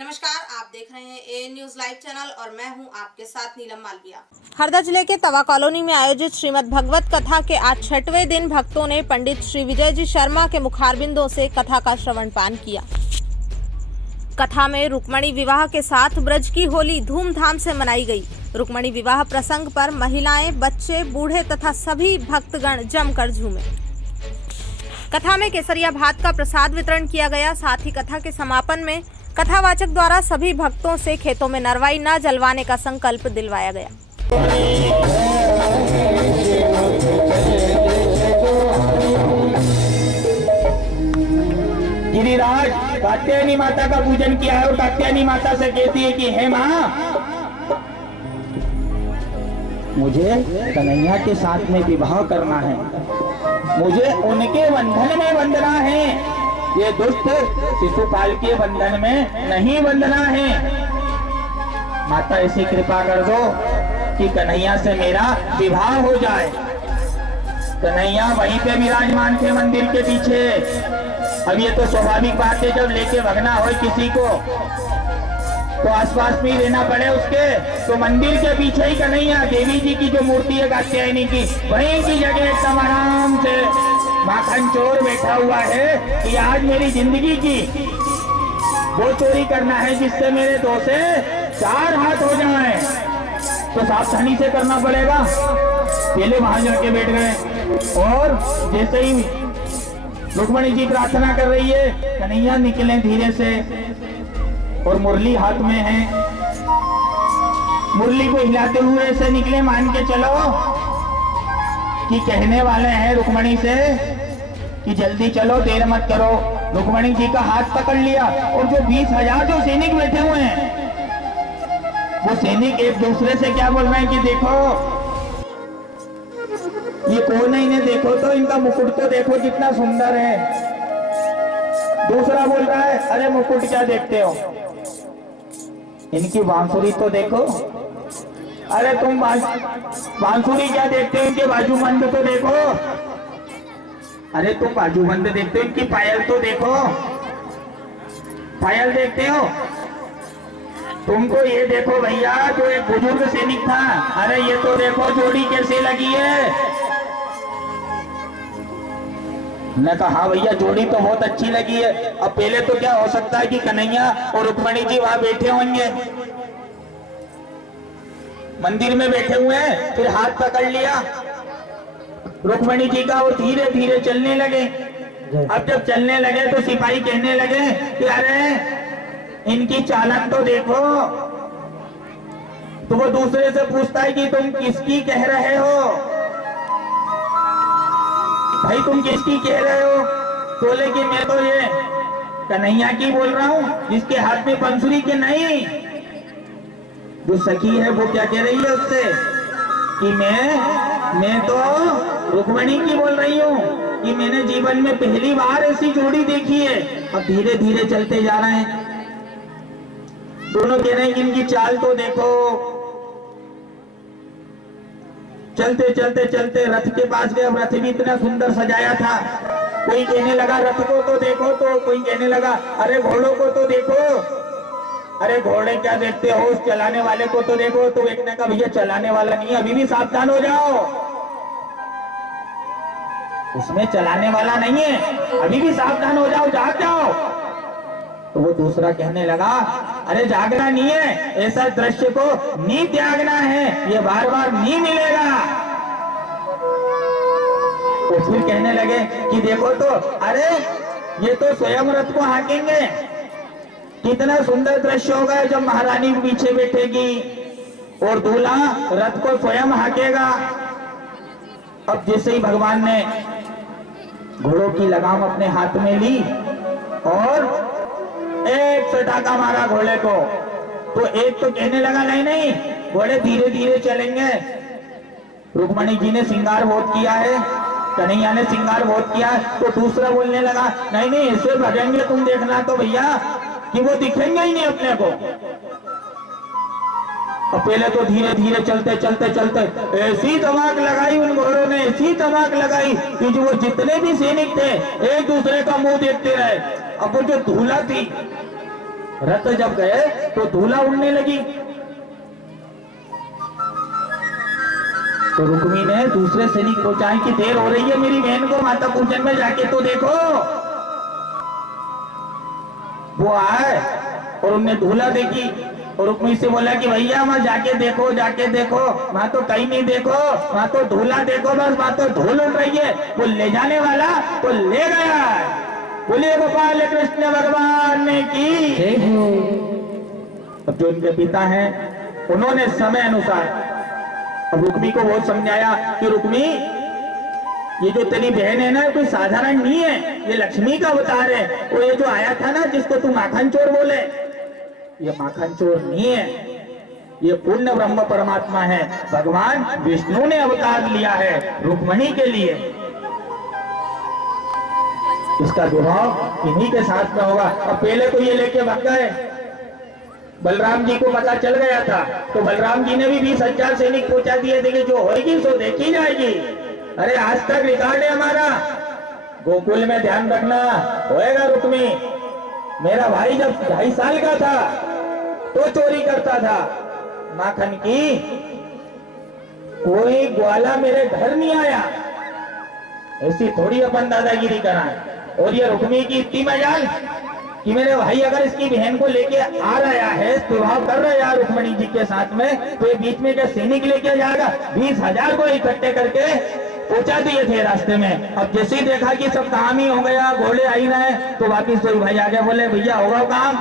नमस्कार, आप देख रहे हैं ए न्यूज लाइव चैनल और मैं हूं आपके साथ नीलम मालविया। हरदा जिले के तवा कॉलोनी में आयोजित श्रीमद् भगवत कथा के आज 6वें दिन भक्तों ने पंडित श्री विजय जी शर्मा के मुखारबिंदों से कथा का श्रवण पान किया। कथा में रुक्मणी विवाह के साथ ब्रज की होली धूमधाम से मनाई गई। रुक्मणी विवाह प्रसंग पर महिलाएं, बच्चे, बूढ़े तथा सभी भक्तगण जमकर झूमे। कथा में केसरिया भात का प्रसाद वितरण किया गया। साथ ही कथा के समापन में कथावाचक द्वारा सभी भक्तों से खेतों में नरवाई न जलवाने का संकल्प दिलवाया गया। गिरिराज कात्यायनी माता का पूजन किया है और कात्यायनी माता से कहती है कि हे माँ, मुझे कन्हैया के साथ में विवाह करना है, मुझे उनके बंधन में बंधना है, ये दुष्ट शिशुपाल के बंधन में नहीं बंधना है। माता ऐसी कृपा कर दो कि कन्हैया से मेरा विवाह हो जाए। कन्हैया वहीं पे विराजमान थे मंदिर के पीछे। अब ये तो स्वाभाविक बात है, जब लेके भगना हो किसी को तो आसपास में ही रहना पड़े उसके, तो मंदिर के पीछे ही कन्हैया देवी जी की जो मूर्ति है कात्यायनी की, वहीं की जगह एकदम आराम से माखन चोर बैठा हुआ है कि आज मेरी जिंदगी की वो चोरी करना है जिससे मेरे दो से चार हाथ हो जाए, तो सावधानी से करना पड़ेगा। पहले वहां जाके बैठ गए और जैसे ही रुक्मणी जी प्रार्थना कर रही है, कन्हैया निकले धीरे से और मुरली हाथ में है। मुरली को हिलाते हुए ऐसे निकले, मान के चलो कि कहने वाले हैं रुक्मणी से कि जल्दी चलो, देर मत करो। रुक्मणी जी का हाथ पकड़ लिया और जो 20,000 जो सैनिक बैठे हुए हैं, वो सैनिक एक दूसरे से क्या बोल रहे हैं कि देखो ये कौन है, इन्हें देखो तो इनका मुकुट तो देखो कितना सुंदर है। दूसरा बोल रहा है अरे मुकुट क्या देखते हो, इनकी बांसुरी तो देखो। अरे तुम बांसुरी क्या देखते हो, इनके बाजूबंद तो देखो। अरे तुम बाजूबंद देखते हो, इनकी पायल तो देखो। पायल देखते हो, तुमको ये देखो भैया, जो एक बुजुर्ग सैनिक था, अरे ये तो देखो जोड़ी कैसे लगी है। मैं कहा हाँ भैया, जोड़ी तो बहुत अच्छी लगी है। अब पहले तो क्या हो सकता है कि कन्हैया और रुक्मणी जी वहां बैठे होंगे, मंदिर में बैठे हुए हैं, फिर हाथ पकड़ लिया रुक्मणी जी का और धीरे धीरे चलने लगे। अब जब चलने लगे तो सिपाही कहने लगे कि अरे इनकी चालन तो देखो। तो वो दूसरे से पूछता है कि तुम किसकी कह रहे हो भाई, तुम किसकी कह रहे हो? बोले कि मैं तो ये कन्हैया की बोल रहा हूँ जिसके हाथ में बंसुरी के नहीं। जो सखी है वो क्या कह रही है उससे कि मैं तो रुक्मणी की बोल रही हूँ कि मैंने जीवन में पहली बार ऐसी जोड़ी देखी है। अब धीरे धीरे चलते जा रहे हैं, दोनों कह रहे हैं कि इनकी चाल तो देखो। चलते चलते चलते रथ के पास गए। रथ भी इतना सुंदर सजाया था। कोई कहने लगा रथ को तो देखो, तो कोई कहने लगा अरे घोड़ों को तो देखो। अरे घोड़े क्या देखते हो, उस चलाने वाले को तो देखो। तो एक ने कहा भैया चलाने वाला नहीं, अभी भी सावधान हो जाओ, उसमें चलाने वाला नहीं है, अभी भी सावधान हो जाओ, जाग जाओ। तो वो दूसरा कहने लगा अरे जागना नहीं है, ऐसा दृश्य को नहीं त्यागना है, ये बार बार नहीं मिलेगा। तो फिर कहने लगे कि देखो तो अरे ये तो स्वयं रथ को हाकेंगे। कितना सुंदर दृश्य होगा जब महारानी पीछे बैठेगी और दूल्हा रथ को स्वयं हाकेगा। अब जैसे ही भगवान ने घोड़ों की लगाम अपने हाथ में ली और एक सटाका मारा घोड़े को, तो एक तो कहने लगा नहीं नहीं घोड़े धीरे धीरे चलेंगे। रुक्मणी जी ने श्रृंगार बहुत किया है, कन्हैया ने श्रृंगार बहुत किया है, तो दूसरा बोलने लगा नहीं नहीं ऐसे भगेंगे तुम देखना तो भैया कि वो दिखेंगे ही नहीं अपने को। और पहले तो धीरे धीरे चलते चलते चलते ऐसी धमाक लगाई उन घोड़ों ने, ऐसी धमाक लगाई कि जो वो जितने भी सैनिक थे एक दूसरे का मुंह देखते रहे। अब वो जो दूल्हा थी रथ जब गए तो धूला उड़ने लगी। तो रुक्मी ने दूसरे सैनिक पहुंचाए कि देर हो रही है, मेरी बहन को माता पूजन में जाके तो देखो। वो आए और उनने धूला देखी और रुक्मी से बोला कि भैया वहां जाके देखो, जाके देखो। वहां तो कहीं नहीं देखो, वहां तो धूला देखो, बस वहां तो धूल उड़ रही है। वो ले जाने वाला तो ले गया। बोलिए गोपाल कृष्ण भगवान की। अब जो उनके पिता हैं उन्होंने समय अनुसार अब रुक्मी को बहुत समझाया कि रुक्मी, ये जो तेरी बहन है ना, कोई साधारण नहीं है, ये लक्ष्मी का अवतार है। और ये जो आया था ना जिसको तू माखन चोर बोले, ये माखन चोर नहीं है, ये पूर्ण ब्रह्म परमात्मा है। भगवान विष्णु ने अवतार लिया है रुक्मणी के लिए। इसका विवाह इन्हीं के साथ में होगा। और पहले तो ये लेके भाग गए, बलराम जी को पता चल गया था तो बलराम जी ने भी 20,000 सैनिक पहुंचा दिए थे कि जो होगी सो देखी जाएगी। अरे आज तक रिकॉर्ड है हमारा, गोकुल में ध्यान रखना होएगा। रुक्मी, मेरा भाई जब 2.5 साल का था तो चोरी करता था माखन की, कोई ग्वाला मेरे घर नहीं आया। ऐसी थोड़ी अपन दादागिरी कराएं। और ये रुक्मी की इतनी मजाल कि मेरे भाई अगर इसकी बहन को लेके आ रहा है, विवाह कर रहा है रुक्मणी जी के साथ में, तो ये बीच में क्या सैनिक लेके जाएगा? 20,000 को इकट्ठे करके पहुंचा दिए थे रास्ते में। अब जैसे ही देखा कि सब काम ही हो गया, घोड़े आ ही रहे, तो वापिस वही भाई आगे बोले भैया होगा काम।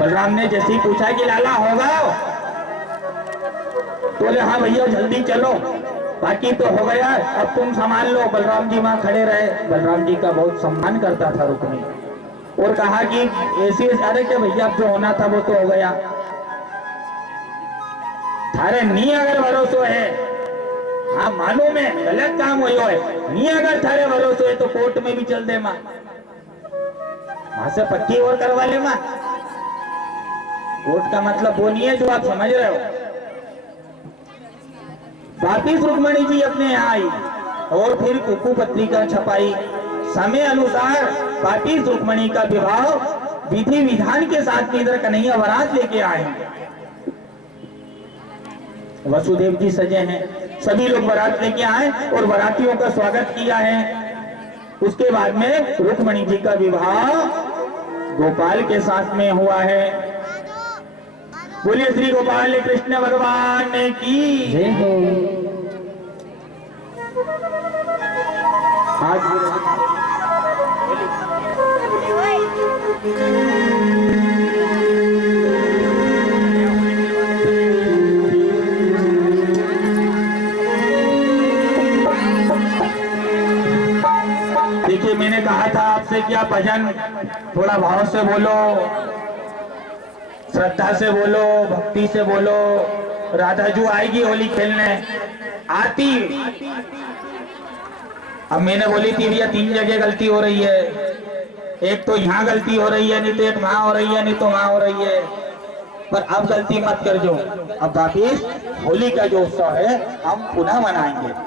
बलराम ने जैसे ही पूछा कि लाला होगा, तो बोले हाँ भैया जल्दी चलो, बाकी तो हो गया, अब तुम संभाल लो। बलराम जी वहां खड़े रहे। बलराम जी का बहुत सम्मान करता था रुक्मी, और कहा कि ऐसे अरे के भैया जो होना था वो तो हो गया, थारे नहीं अगर भरोसा है, हाँ मालूम है गलत काम हुई है, नहीं अगर थारे भरोसा है तो कोर्ट में भी चल दे माँ, वहां से पक्की और करवा ले माँ। कोर्ट का मतलब वो नहीं है जो आप समझ रहे हो। वापिस रुक्मणी जी अपने यहाँ आई और फिर कुकू पत्रिका छपाई। समय अनुसार वापिस रुक्मणी का विवाह विधि विधान के साथ इधर कन्हैया बारात लेके आए। वसुदेव जी सजे हैं, सभी लोग बारात लेके आए और बारातियों का स्वागत किया है। उसके बाद में रुक्मणी जी का विवाह गोपाल के साथ में हुआ है। बोलिए श्री गोपाल कृष्ण भगवान की जय हो। आज देखिए, मैंने कहा था आपसे कि आप भजन थोड़ा भाव से बोलो, श्रद्धा से बोलो, भक्ति से बोलो। राधा जू आएगी होली खेलने, आती। अब मैंने बोली थी भैया 3 जगह गलती हो रही है, एक तो यहाँ गलती हो रही है, नहीं तो एक वहां हो रही है, नहीं तो वहां हो रही है, पर अब गलती मत कर जो। अब वापिस होली का जो उत्सव है हम पुनः मनाएंगे।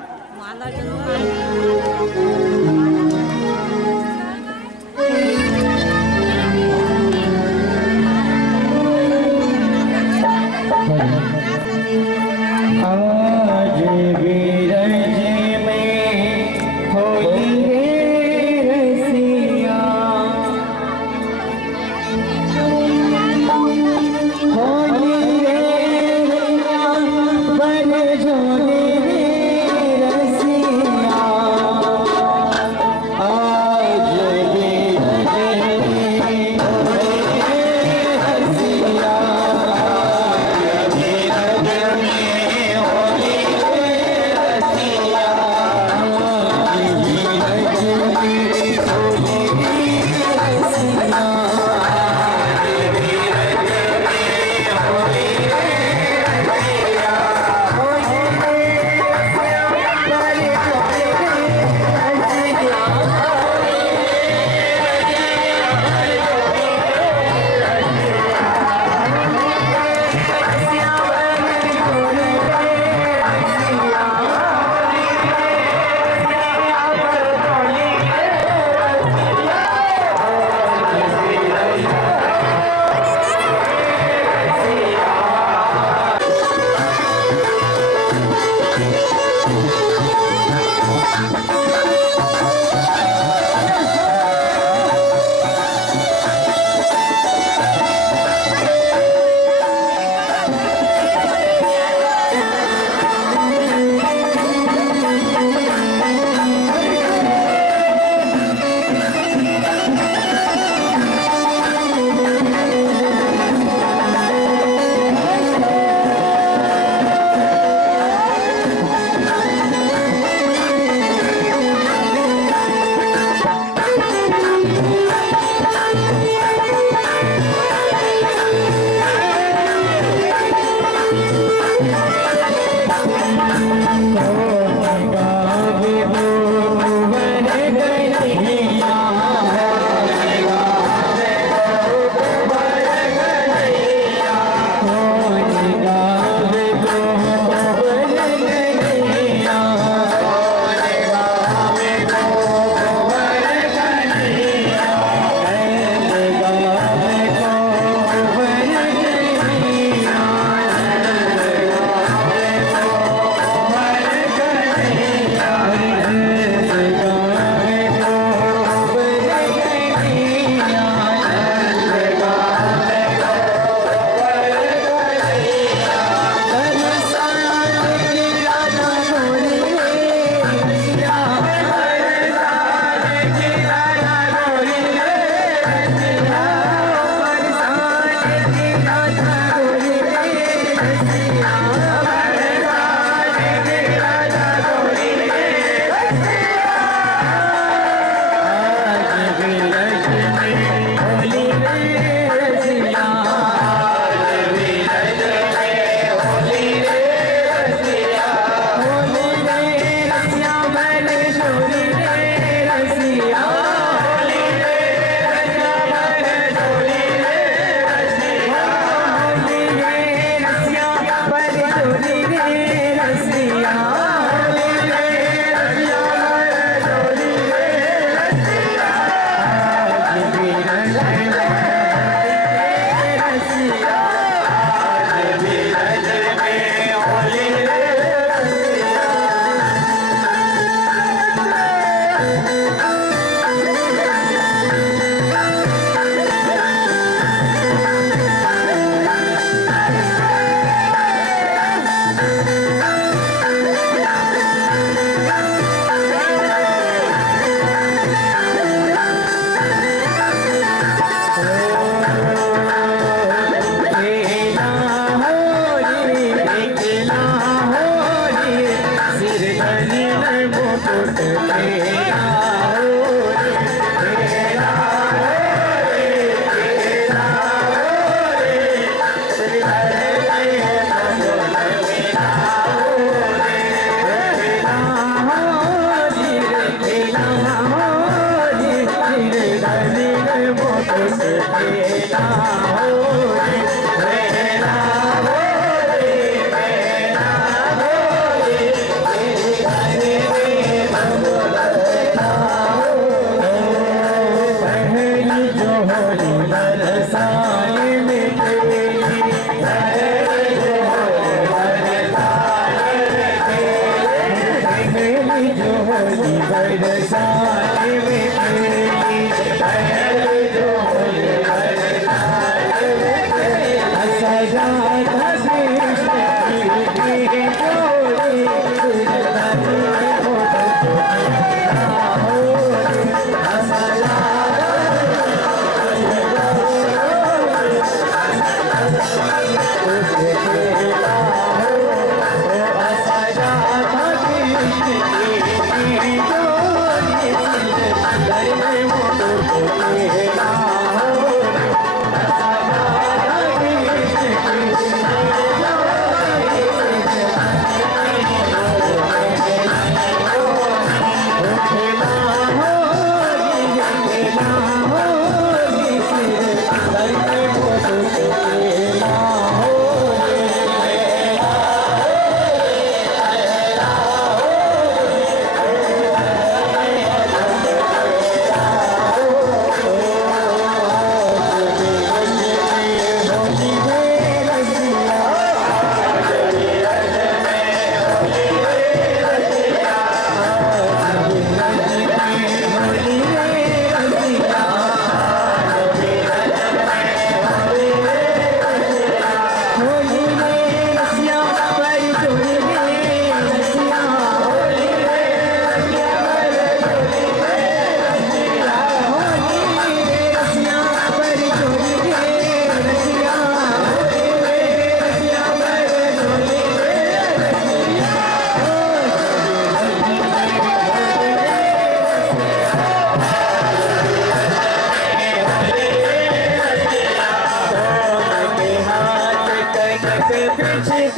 खेला हो रे खेला हो रे खेला हो रे हरे रे बरसा हो पहली जो होली बरसाने में खेली हरे जो होली बरसाने में खेली पहली जो होली बरसाने में खेली पहली जो होली बरसाने में खेली सजा था कृष्ण की जोड़ी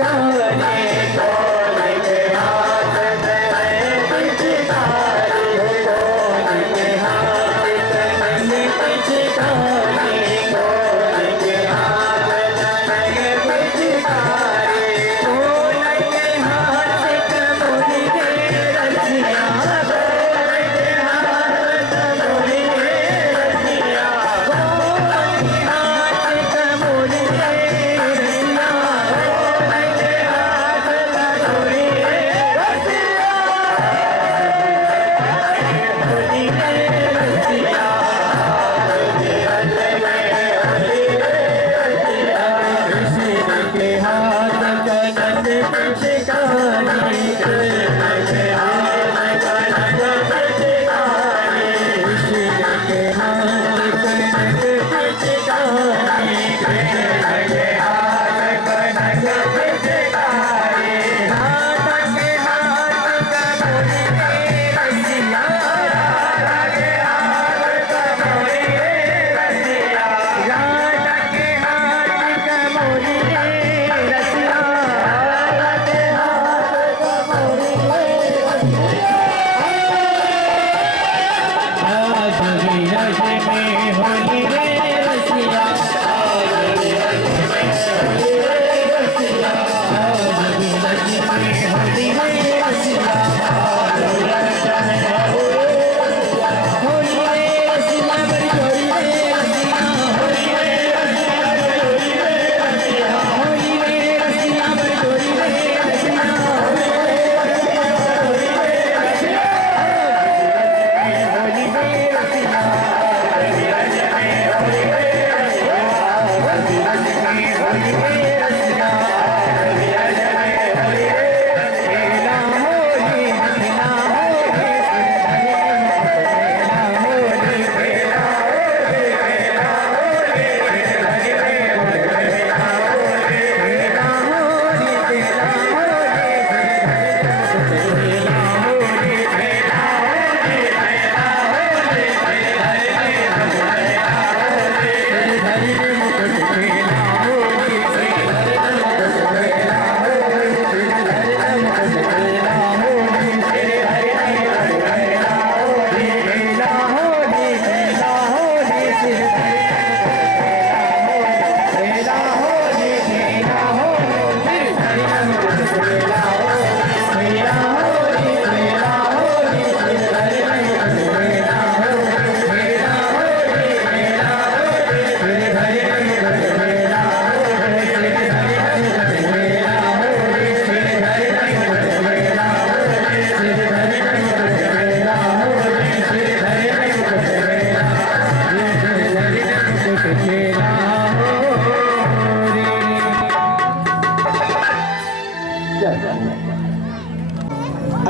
सुंदरी हो हमारा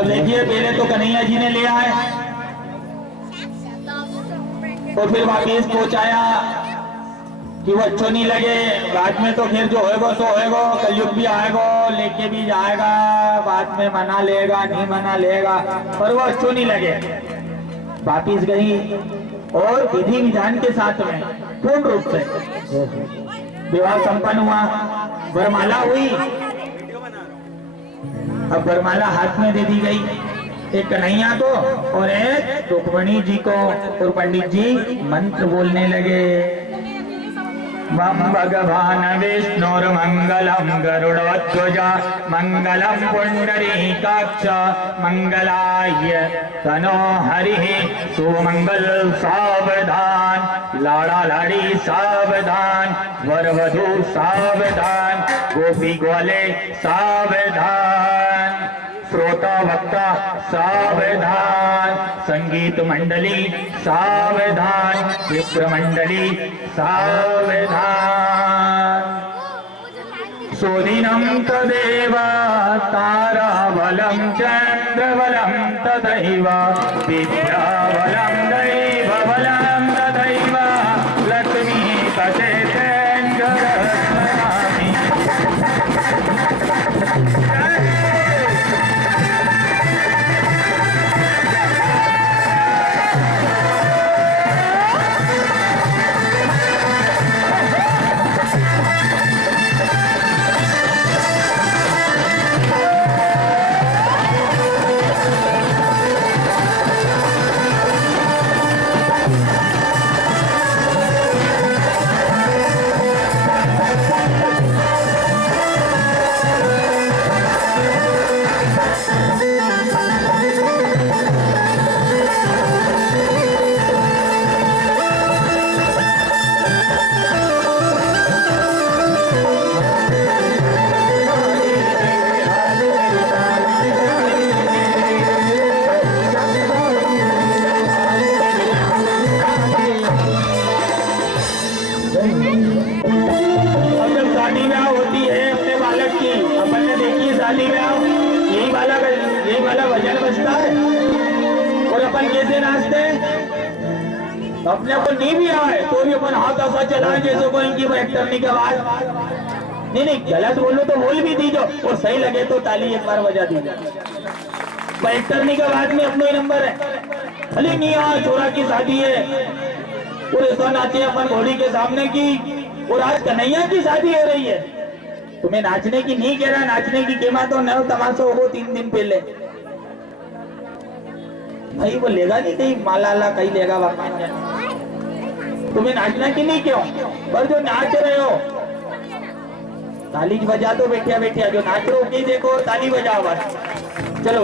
अब देखिए पहले तो कन्हैया जी ने ले आए और फिर वापिस पहुंचाया कि वो अच्छो नहीं लगे। बाद में तो फिर जो होएगा सो होएगा, कलयुग भी आएगा लेके भी जाएगा, बाद में मना लेगा नहीं मना लेगा, पर वो अच्छो नहीं लगे। वापिस गई और विधि विधान के साथ में पूर्ण रूप से विवाह संपन्न हुआ, वरमाला हुई। अब वरमाला हाथ में दे दी गई, एक कन्हैया को और एक रुक्मणी जी को, और पंडित जी मंत्र बोलने लगे। मम भगवान विष्णुर्मंगलम गरुड़ध्वजा मंगलम पुंडरीकाक्ष मंगलाय तनो हरिः सुमंगल सावधान, लाड़ा लाड़ी सावधान, वर वधू सावधान, गोपी ग्वाले सावधान, श्रोता वक्ता सावधान, संगीत मंडली सावधान, विप्र मंडली सावधान। सोदिनं तदेव ताराबलं चन्द्रबलं तदैव विद्याबलं दैवबलं तदैव लक्ष्मी तचेतेन्द्ररत्नानि। अपने को नहीं भी आए तो भी अपन हाथ ऐसा चलाए जैसे को इनकी बैक करने के बाद। नहीं गलत बोलो तो बोल भी दीजो, और सही लगे तो ताली एक बार बजा दीजिए। बैक करने के बाद में अपना ही नंबर है। अरे नहीं आज छोरा की शादी है और ऐसा नाचे अपन घोड़ी के सामने की, और आज कन्हैया की शादी हो रही है। तुम्हें नाचने की नहीं कह रहा, नाचने की केमा तो नव तमाशा होगा 3 दिन पहले। नहीं वो लेगा नहीं, कहीं माला कहीं लेगा बापा। तुम्हें नाचना की नहीं क्यों, पर जो नाच रहे हो ताली बजा दो। बैठिया बैठिया जो नाच रहे हो की देखो ताली बजाओ बस। चलो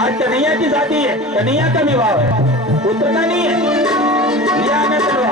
आज कन्हैया की शादी है, कन्हैया का विवाह है, पुत्र का नहीं है। लिया ना चलो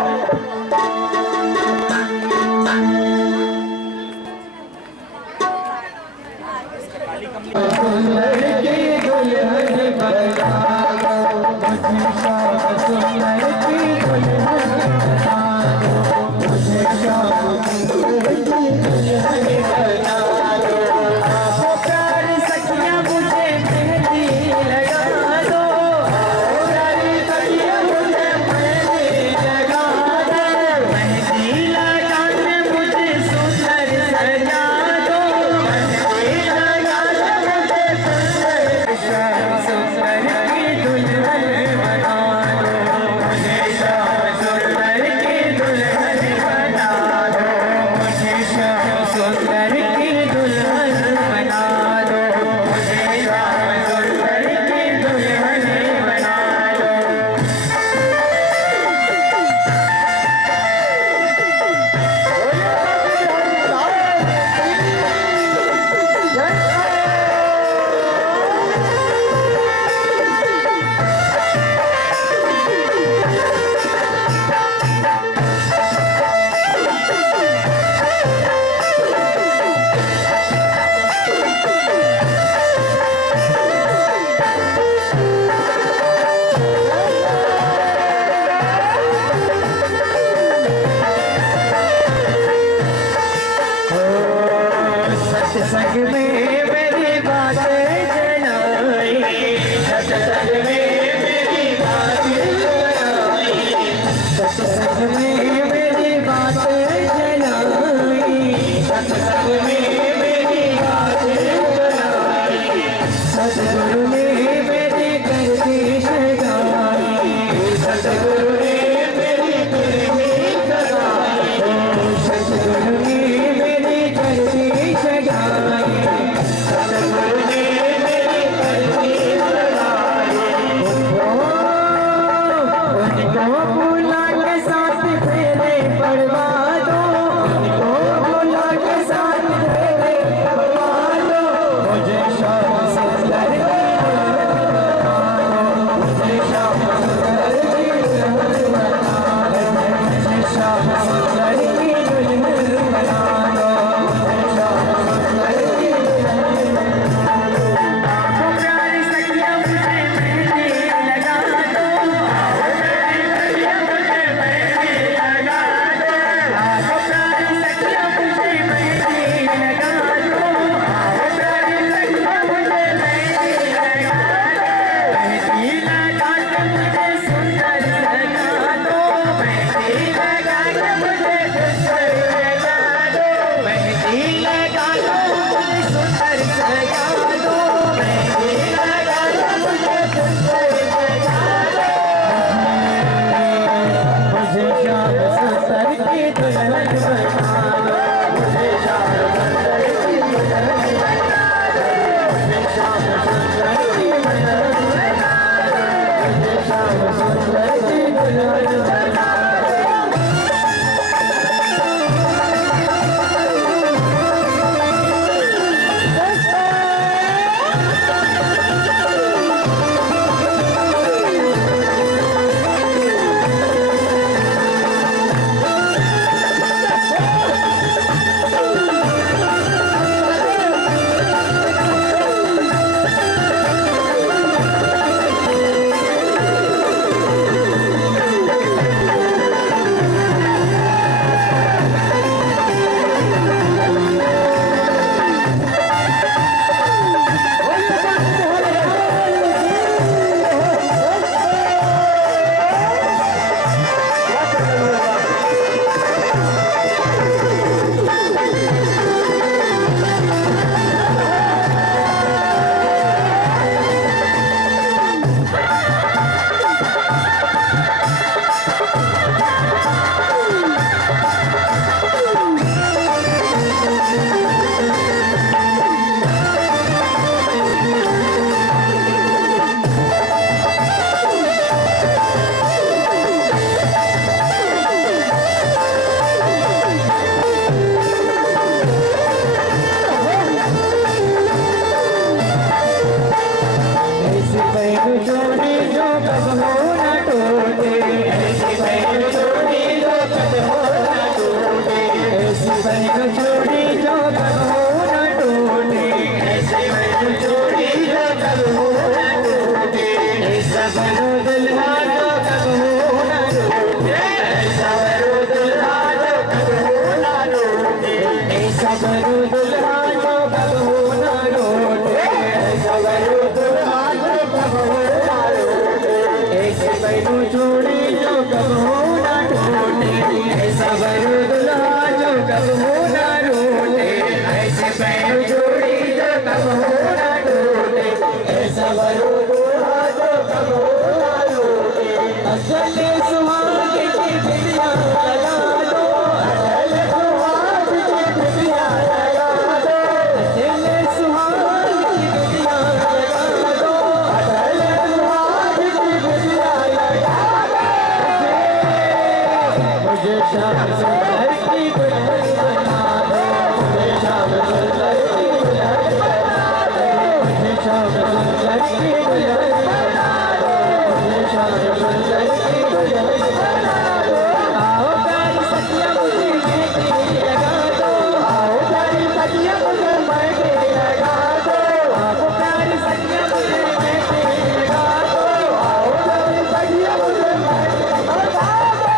श्याम सुंदर की दुल्हन बना दो, मुझे श्याम सुंदर की दुल्हन बना दो, मुझे श्याम सुंदर की दुल्हन बना दो, मुझे श्याम सुंदर की दुल्हन बना दो। आओ प्यारी सखिया मुझे मेहंदी लगा दो, आओ प्यारी सखिया मुझे मेहंदी लगा दो, आओ प्यारी सखिया मुझे मेहंदी लगा दो, आओ प्यारी सखिया मुझे मेहंदी लगा दो।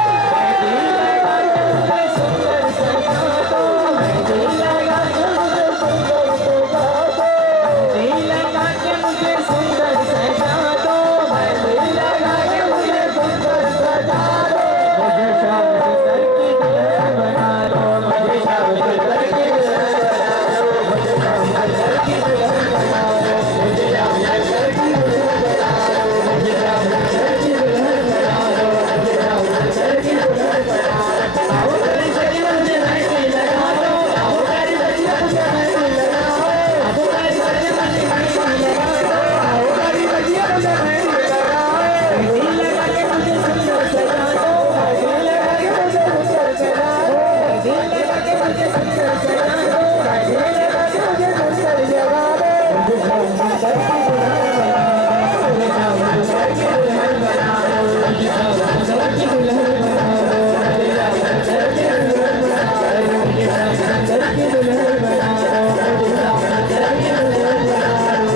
मेहंदी लगा के मुझे सुंदर सजा दो, मेहंदी लगा के मुझे सुंदर सजा दो, मेहंदी लगा के मुझे सुंदर सजा दो, मेहंदी लगा के मुझे सुंदर सजा दो। मुझे श्याम सुंदर की दुल्हन बना दो, मुझे श्याम सुंदर की दुल्हन बना दो, मुझे श्याम सुंदर की दुल्हन बना दो, मुझे श्याम सुंदर की दुल्हन बना दो, मुझे श्याम सुंदर की दुल्हन बना दो, मुझे श्याम सुंदर की दुल्हन बना दो। आओ प्यारी सखिया मुझे मेहंदी लगा दो, आओ प्यारी सखिया मुझे मेहंदी लगा दो, आओ प्यारी सखिया मुझे मेहंदी लगा दो, आओ प्यारी सखिया मुझे मेहंदी लगा दो। मेहंदी लगा के मुझे सुंदर सजा दो, मेहंदी लगा के मुझे सुंदर सजा दो, मेहंदी लगा के मुझे सुंदर सजा दो, मेहंदी लगा के मुझे सुंदर जगा दो। मुझे श्याम सुंदर की दुल्हन बना दो, मुझे श्याम सुंदर की दुल्हन बना दो, मुझे श्याम सुंदर की दुल्हन बना दो, मुझे श्याम सुंदर की दुल्हन बना दो, मुझे श्याम सुंदर की दुल्हन बना दो,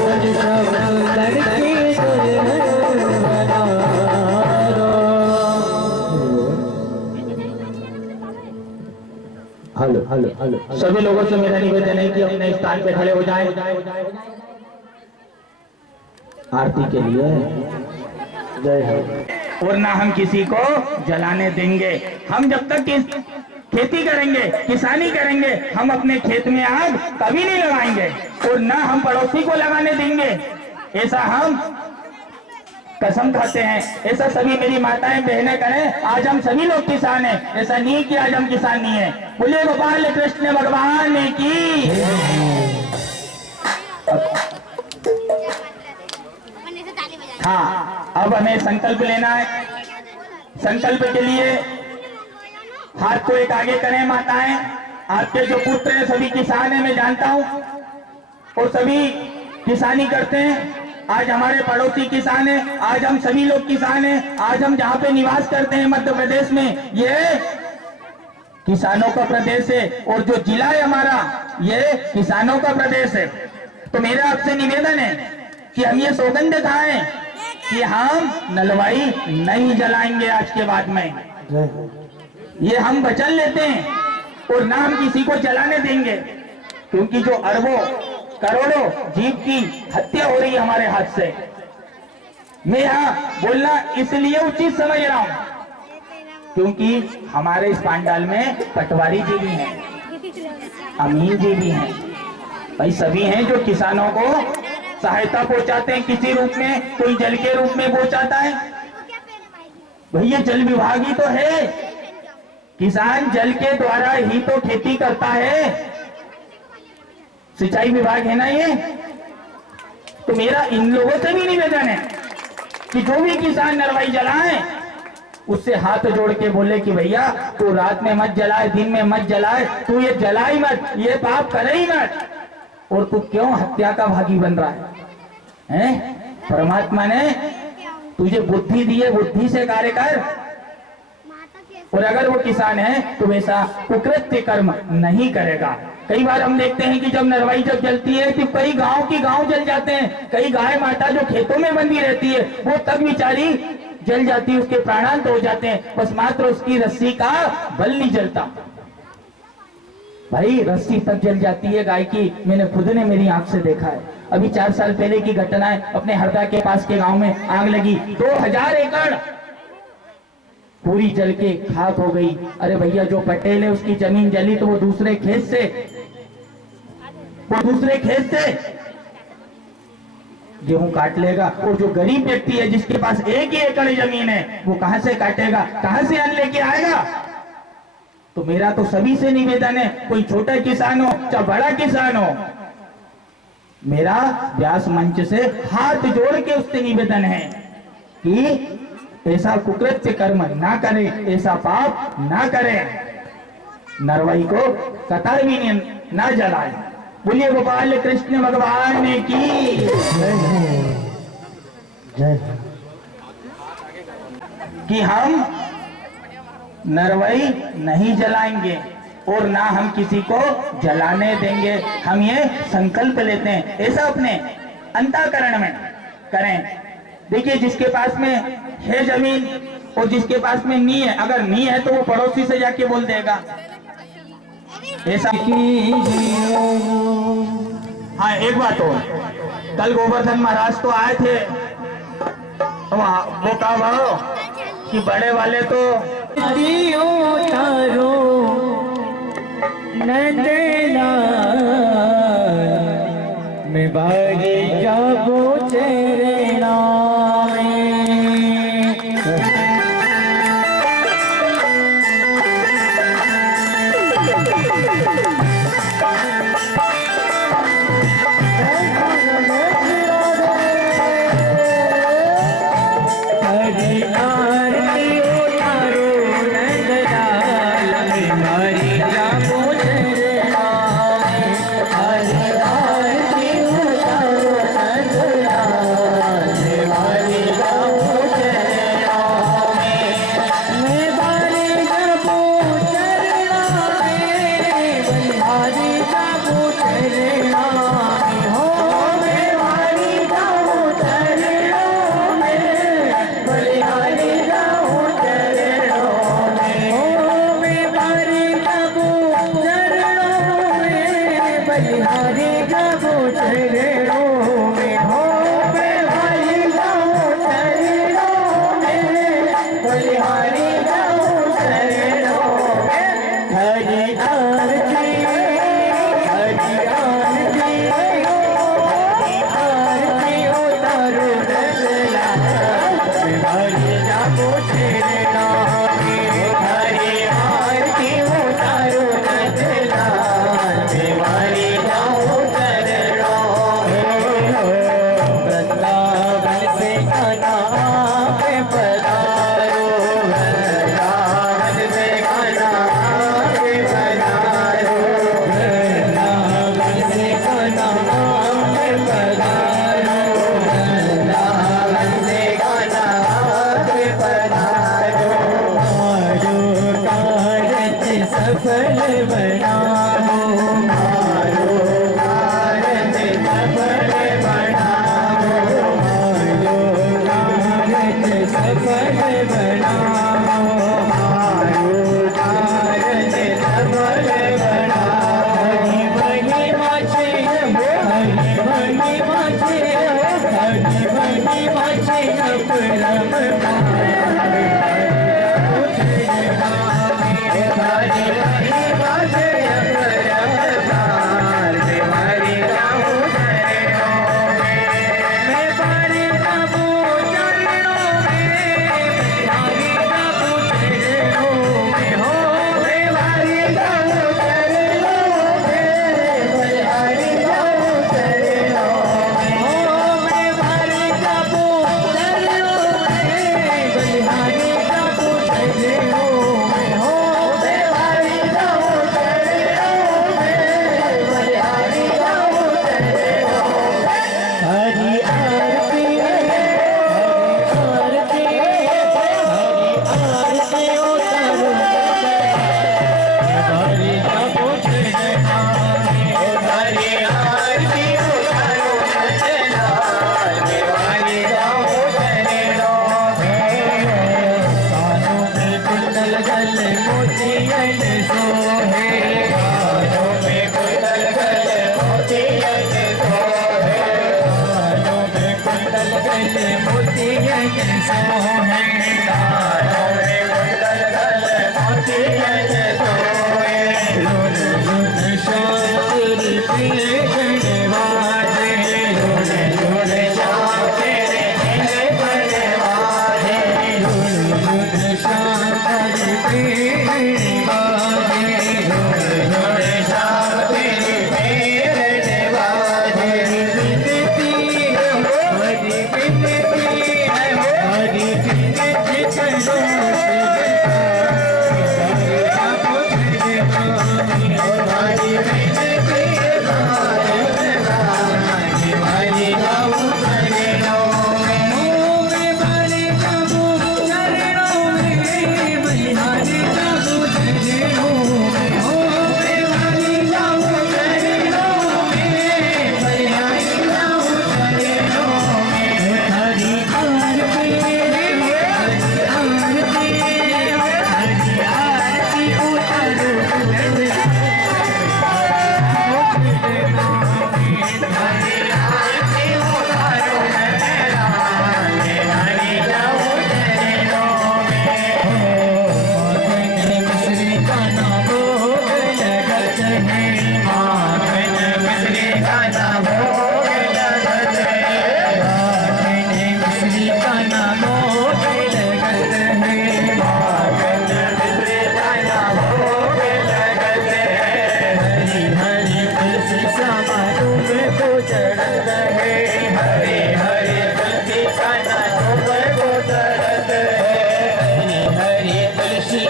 मुझे श्याम सुंदर की दुल्हन बना दो, मुझे श्याम सुंदर की दुल्हन बना दो। हेलो हेलो हेलो, सभी लोगों से मेरा निवेदन है कि अपने स्थान पे खड़े हो जाएं आरती के लिए। जय हो। और ना हम किसी को जलाने देंगे। हम जब तक खेती करेंगे, किसानी करेंगे, हम अपने खेत में आग कभी नहीं लगाएंगे और ना हम पड़ोसी को लगाने देंगे। ऐसा हम कसम खाते हैं। ऐसा सभी मेरी माताएं बहनें करें। आज हम सभी लोग किसान हैं, ऐसा नहीं कि आज हम किसान नहीं है। बोले गोपाल कृष्ण भगवान की। हाँ, अब हमें संकल्प लेना है। संकल्प के लिए हाथ को एक आगे करें माताएं। आपके जो पुत्र हैं सभी किसान हैं, मैं जानता हूं, और सभी किसानी करते हैं। आज हमारे पड़ोसी किसान हैं, आज हम सभी लोग किसान हैं। आज हम जहाँ पे निवास करते हैं मध्य प्रदेश में, ये किसानों का प्रदेश है, और जो जिला है हमारा ये किसानों का प्रदेश है। तो मेरा आपसे निवेदन है कि हम ये सौगंध खाएं कि हम नलवाई नहीं जलाएंगे आज के बाद में। ये हम वचन लेते हैं, और ना हम किसी को जलाने देंगे, क्योंकि जो अरबों करोड़ों जीव की हत्या हो रही है हमारे हाथ से। मैं यहाँ बोलना इसलिए उचित समझ रहा हूँ क्योंकि हमारे इस पांडाल में पटवारी जी भी हैं, अमीन जी भी हैं, भाई सभी हैं जो किसानों को सहायता पहुंचाते हैं किसी रूप में, कोई जल के रूप में पहुंचाता है। भैया जल विभाग ही तो है, किसान जल के द्वारा ही तो खेती करता है, सिंचाई विभाग है ना ये। तो मेरा इन लोगों से भी निवेदन है कि जो भी किसान नरवाई जलाए उससे हाथ जोड़ के बोले कि भैया तू रात में मत जलाए, दिन में मत जलाए, तू ये जलाए मत, ये पाप करे ही मत। और तू क्यों हत्या का भागी बन रहा है? परमात्मा ने तुझे बुद्धि दी है, बुद्धि से कार्य कर। और अगर वो किसान है तो वैसा कुकृत्य कर्म नहीं करेगा। कई बार हम देखते हैं कि जब नरवाई जब जलती है तो कई गांव की गांव जल जाते हैं। कई गाय माता जो खेतों में बंधी रहती है वो तक बेचारी जल जाती है, उसके प्राणांत हो जाते हैं, बस मात्र उसकी रस्सी का बल नहीं जलता। भाई रस्सी तक जल जाती है गाय की, मैंने खुद ने मेरी आंख से देखा है। अभी 4 साल पहले की घटना है, अपने हरदा के पास के गांव में आग लगी, 2000 एकड़ पूरी जल के खाक हो गई। अरे भैया जो पटेल है उसकी जमीन जली तो वो दूसरे खेत से गेहूं काट लेगा, और जो गरीब व्यक्ति है जिसके पास 1 ही एकड़ जमीन है वो कहां से काटेगा, कहां से अन्न लेके आएगा? तो मेरा तो सभी से निवेदन है, कोई छोटा किसान हो चाहे बड़ा किसान हो, मेरा व्यास मंच से हाथ जोड़ के उससे निवेदन है कि ऐसा कुकृत्य कर्म ना करें, ऐसा पाप ना करें, नरवाई को कतर भी ना जलाए। बोलिए गोपाल कृष्ण भगवान की जय। कि हम नरवाई नहीं जलाएंगे और ना हम किसी को जलाने देंगे। हम ये संकल्प लेते हैं, ऐसा अपने अंतःकरण में करें। देखिए, जिसके पास में है जमीन और जिसके पास में नहीं है, अगर नहीं है तो वो पड़ोसी से जाके बोल देगा ऐसा। हाँ, एक बात हो, कल गोवर्धन महाराज तो आए थे, वो कहा भाव कि बड़े वाले तो तारो नंदना मैं बागी जाबो चेरेना हरी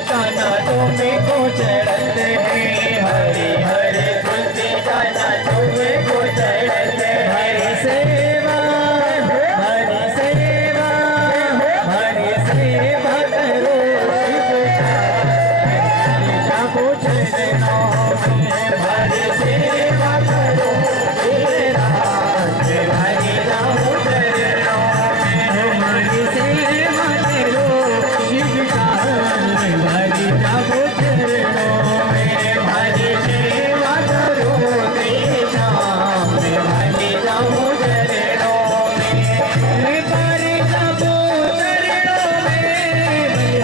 का नाचों में को चढ़त है, हरे हरे तुलसी का नाचों में को चढ़त है। हरि सेवा हरि सेवा हरि सेवा करो जागो चरणों में, हरि सेवा करो हरि जागो चरणों में, हरि सेवा करो शिव का हरि जागो चरणों में, हरि सेवा करो कृष्णा हरि जागो चरणों में, हरि जागो चरणों में,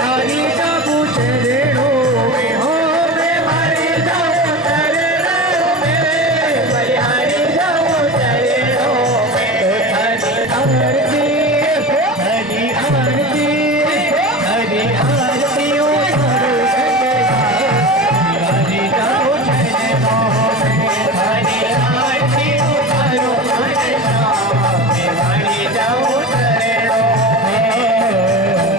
हरि जागो चरणों में, हो हरि जागो चरणों में, हरि जागो चरणों में, हरि आरती हरि आरती उतारो हरि जागो चरणों में, हरि आरती उतारो हरि जागो चरणों में।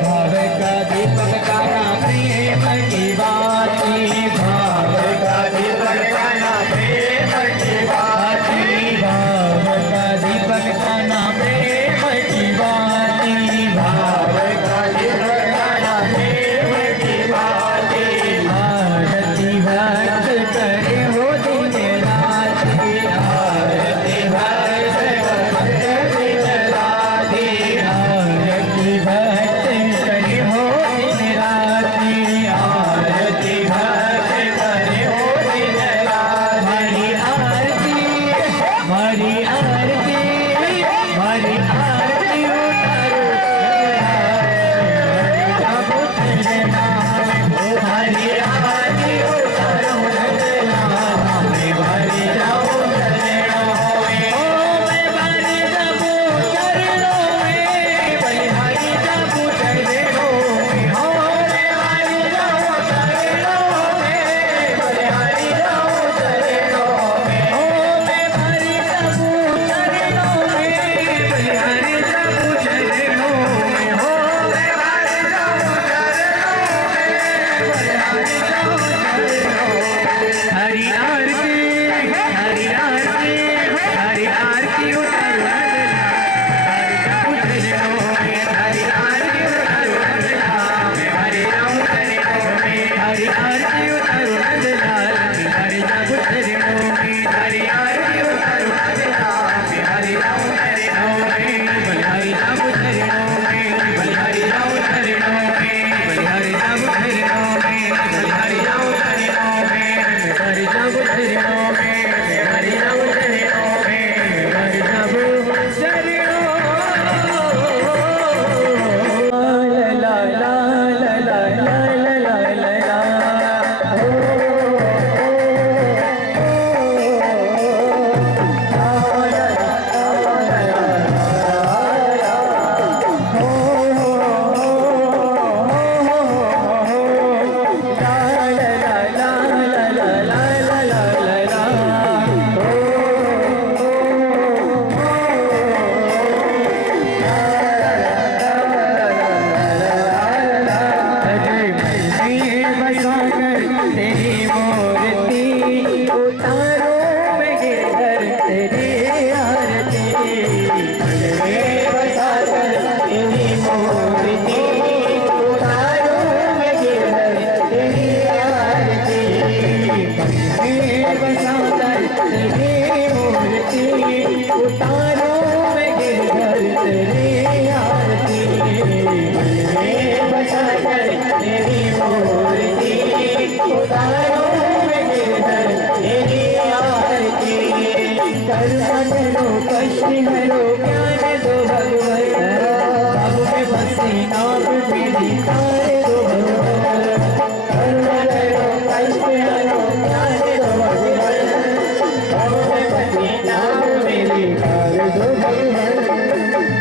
भाव का दीपक का नाम प्रेम की बाती, भाव का दीपक का नाम प्रेम की बाती, भाव का दीपक का नाम प्रेम की बाती, भाव का दीपक का नाम प्रेम की बाती। आरती भक्त करे हो दिन राती, आरती भक्त करे दिन राती, आरती भक्त करे हो दिन राती, आरती भक्त करे हो दिन राती। हरि आरती हरि आरती उतारो जागो चरणों में, हरि आरती उतारो हरि जागो चरणों में, हरि जागो चरणों में, हरि जागो चरणों में, हरि जागो चरणों में, हरि जागो चरणों में, हरि जागो चरणों में, हरि जागो चरणों में, हो हरि जागो हरि आरती हरि आरती हरि आरती उतारो हरि जागो चरणों में, हरि आरती उतारो हरि जागो चरणों में, हरि आरती उतारो हरि जागो चरणों में, हरि आरती उतारो हरि जागो चरणों में, हरि जागो चरणों में, हरि जागो चरणों में, हरि जागो चरणों में, हरि जागो चरणों में, हरि जागो चरणों में, हरि जागो चरणों में, हरि जागो चरणों। ला ला ला ला ला ला ला ला तेरी मूर्ति उतारो मैं गिरधर तेरी आरती, बसाकर तेरी मूर्ति उतारो मैं गिरधर तेरी आरती, बसाकर तेरी मूर्ति उतारो मैं गिरधर तेरी आरती, बसाकर तेरी मूर्ति उतारो मैं गिरधर तेरी आरती। करुणा करो कष्ट हरो ज्ञान दो भगवत, अब में बसे नाम मेरी तारे दो भगवत। करुणा करो कष्ट हरो ज्ञान दो भगवत, अब में बसे नाम मेरी तारे दो भगवत।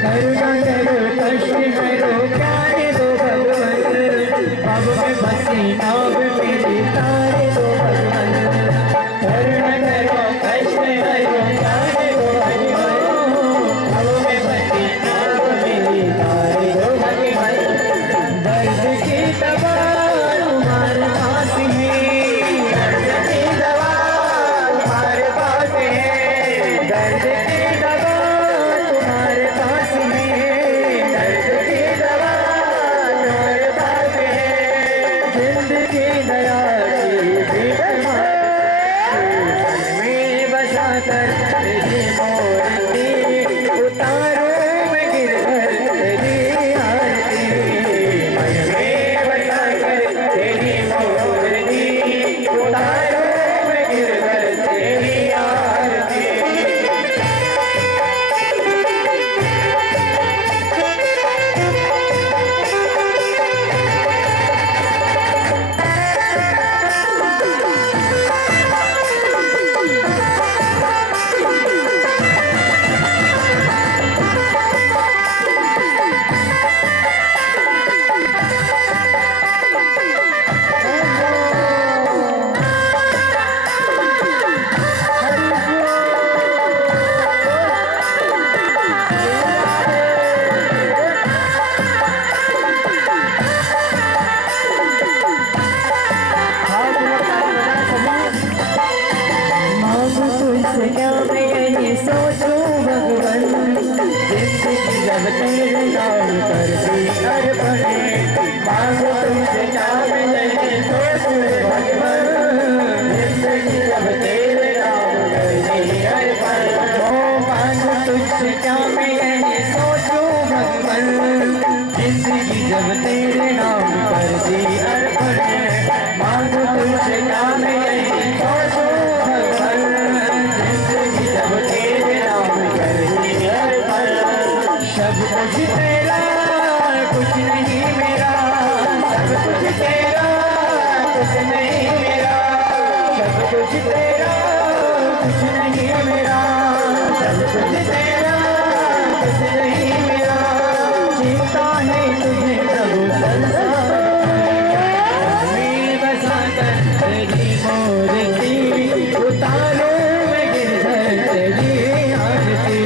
करुणा करो कष्ट हरो ज्ञान दो भगवत, अब में बसे नाम मेरी तारे दो भगवत। करुणा करो कष्ट हरो ज्ञान दो भगवत, अब में बसे नाम मेरी तारे दो भगवत। दर्द की दवा मुझे दया की मन में बसा कर तेरी मूर्ति उतारो मैं गिरधर तेरी आरती मन में बसा कर तेरी मूर्ति उतारो मैं गिरधर तेरी आरती सोचूं भगवान जिंदगी जब तेरे नाम कर दी अर्पण मांगो तुमसे क्या मिले सोचूं भगवान जिंदगी जब तेरे नाम कर दी अर्पण मांगो तुझसे क्या मिले सोचूं भगवान जिंदगी जब तेरे नाम कर दी अर्पण मांगो तुझसे क्या मिले सोचूं सब कुछ तेरा कुछ नहीं मेरा सब कुछ तेरा कुछ नहीं मेरा सब कुछ तेरा कुछ नहीं मेरा सब कुछ तेरा कुछ नहीं मेरा चिंता है तुझे प्रभु संसार में बसा कर तेरी मूर्ति उतारो मैं गिरधर तेरी आरती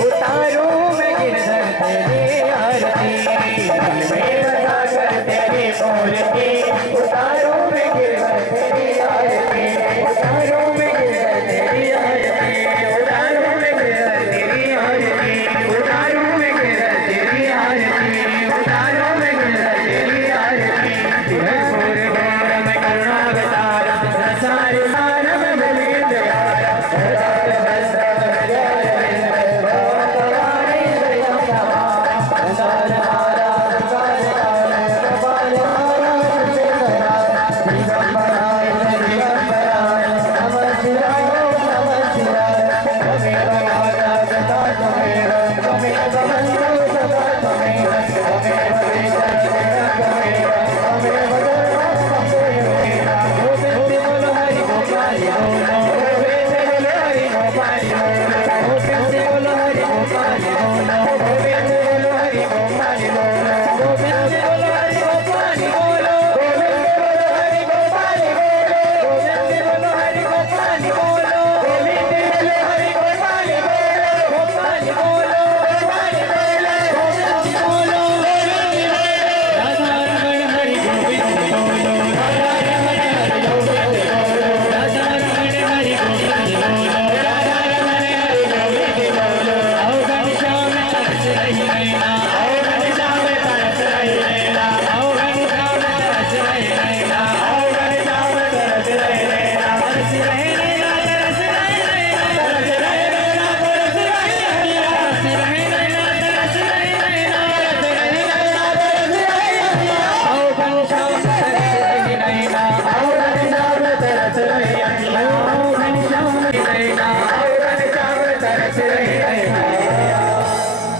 उतारो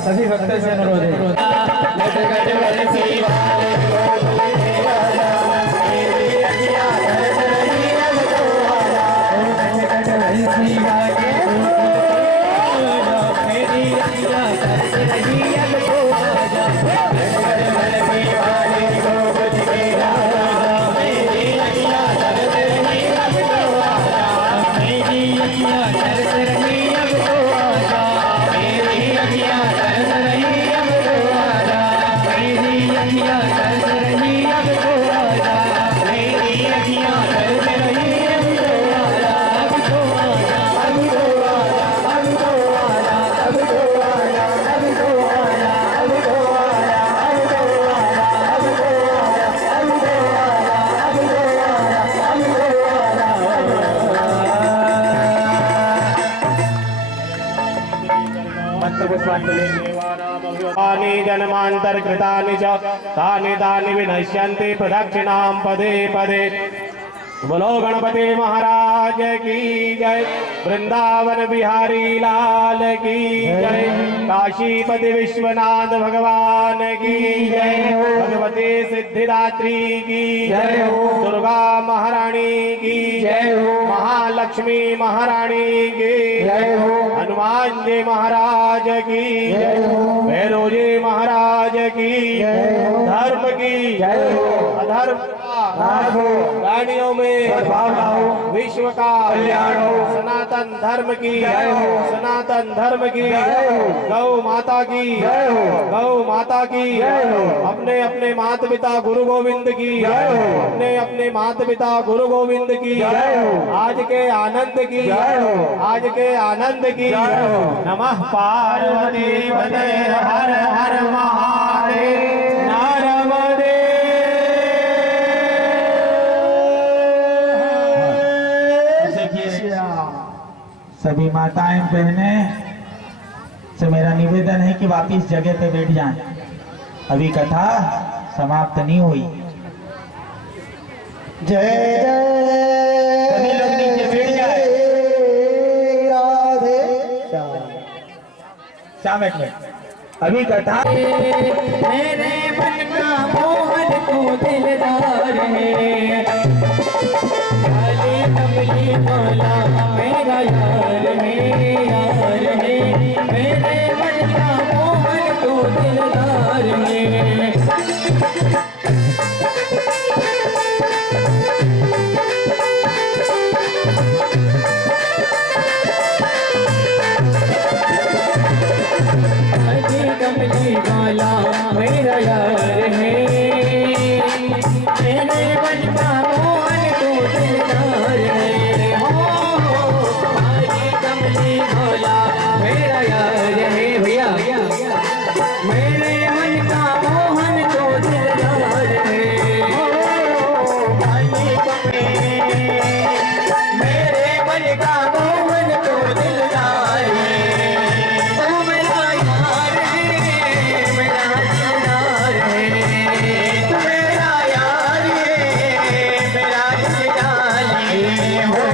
सभी भक्तों से अनुरोध तानि जन्मान्तरकृतानि च तानि तानि विनश्यन्ति प्रदक्षिणां पदे पदे। बोलो गणपति महाराज की जय, वृंदावन बिहारी लाल की जय, काशीपति विश्वनाथ भगवान की जय, भगवती सिद्धिदात्री की जय हो, दुर्गा महारानी की जय हो, महालक्ष्मी महारानी की जय हो, हनुमान जी महाराज की जय हो, भैरव जी महाराज की जय हो, धर्म की जय हो, अधर्म प्राणियों में विश्व का कल्याण हो, सनातन धर्म की जय हो, सनातन धर्म की जय हो, गौ माता की जय हो, गौ माता की जय हो, अपने अपने माता पिता गुरु गोविंद की जय हो, अपने अपने माता पिता गुरु गोविंद की जय हो, आज के आनंद की जय हो, आज के आनंद की जय हो। नमः पार्वती पते हर हर महादेव नर्मदे। सभी माताएं बहने से मेरा निवेदन है कि वापिस जगह पे बैठ जाएं, अभी कथा समाप्त नहीं हुई। जय जय सभी लोग नीचे बैठ जाए। राधे श्याम एक मिनट, अभी कथा मेरे मन का मोहन तू दिलदार है, काली कमली वाला मेरा यार है, यार है, मेरे मन का मोहन तू दिलदार है। काली कमली वाला मेरा यार है, मेरे मन का मोहन तू दिलदार है। हो काली कमली वाला मेरा यार है, भैया मेरे मन का मोहन तू दिलदार है। हो काली कमली मेरे मन का मोहन तू दिलदार है। तू मेरा यार है, मेरा दिलदार है, तू मेरा यार है, मेरा दिलदार है। हो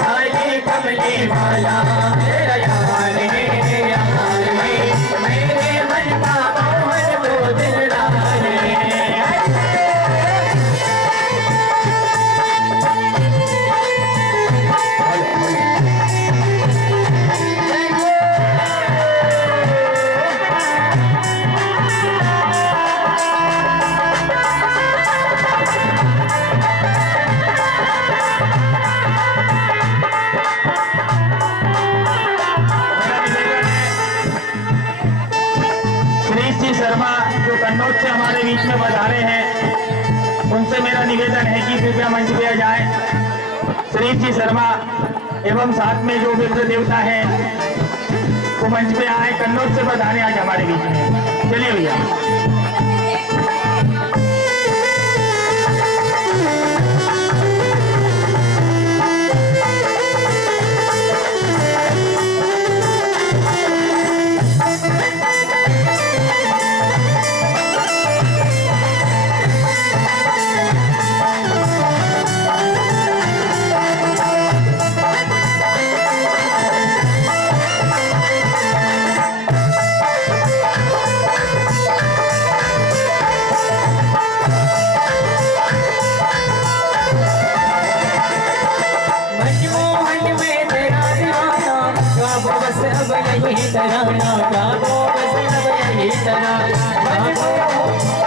काली कमली वाला मेरा यार है, यार है, मेरे मन का मोहन तो दिलदार है। सुरेश जी शर्मा जो कन्नौज से हमारे बीच में पधारे हैं, उनसे मेरा निवेदन है कि कृपया मंच पे आ जाए। सुरेश जी शर्मा एवं साथ में जो विप्र देवता है वो मंच पे आए, कन्नौज से पधारे आज हमारे बीच में। चलिए भैया। ही तराना गा दो बस अब यही तराना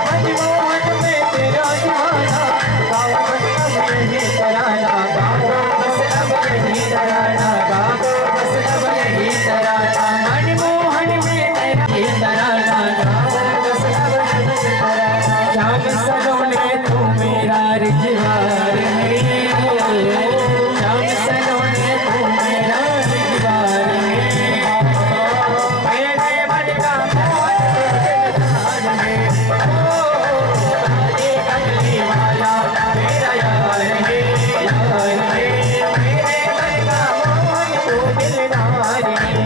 मनमोहन में तेरा दीवाना गाओ बस अब यही तराना गा दो बस अब यही तराना गा दो बस अब यही तराना मनमोहन में तेरा ही तराना गाओ बस अब यही तराना श्याम सलोने तू मेरा रिजवार है श्याम सलोने तू मेरा रिजवार है मेरे मन का मोहन दिलदार है काली कमली वाला मेरा यार है मेरे मन का मोहन तू दिलदार है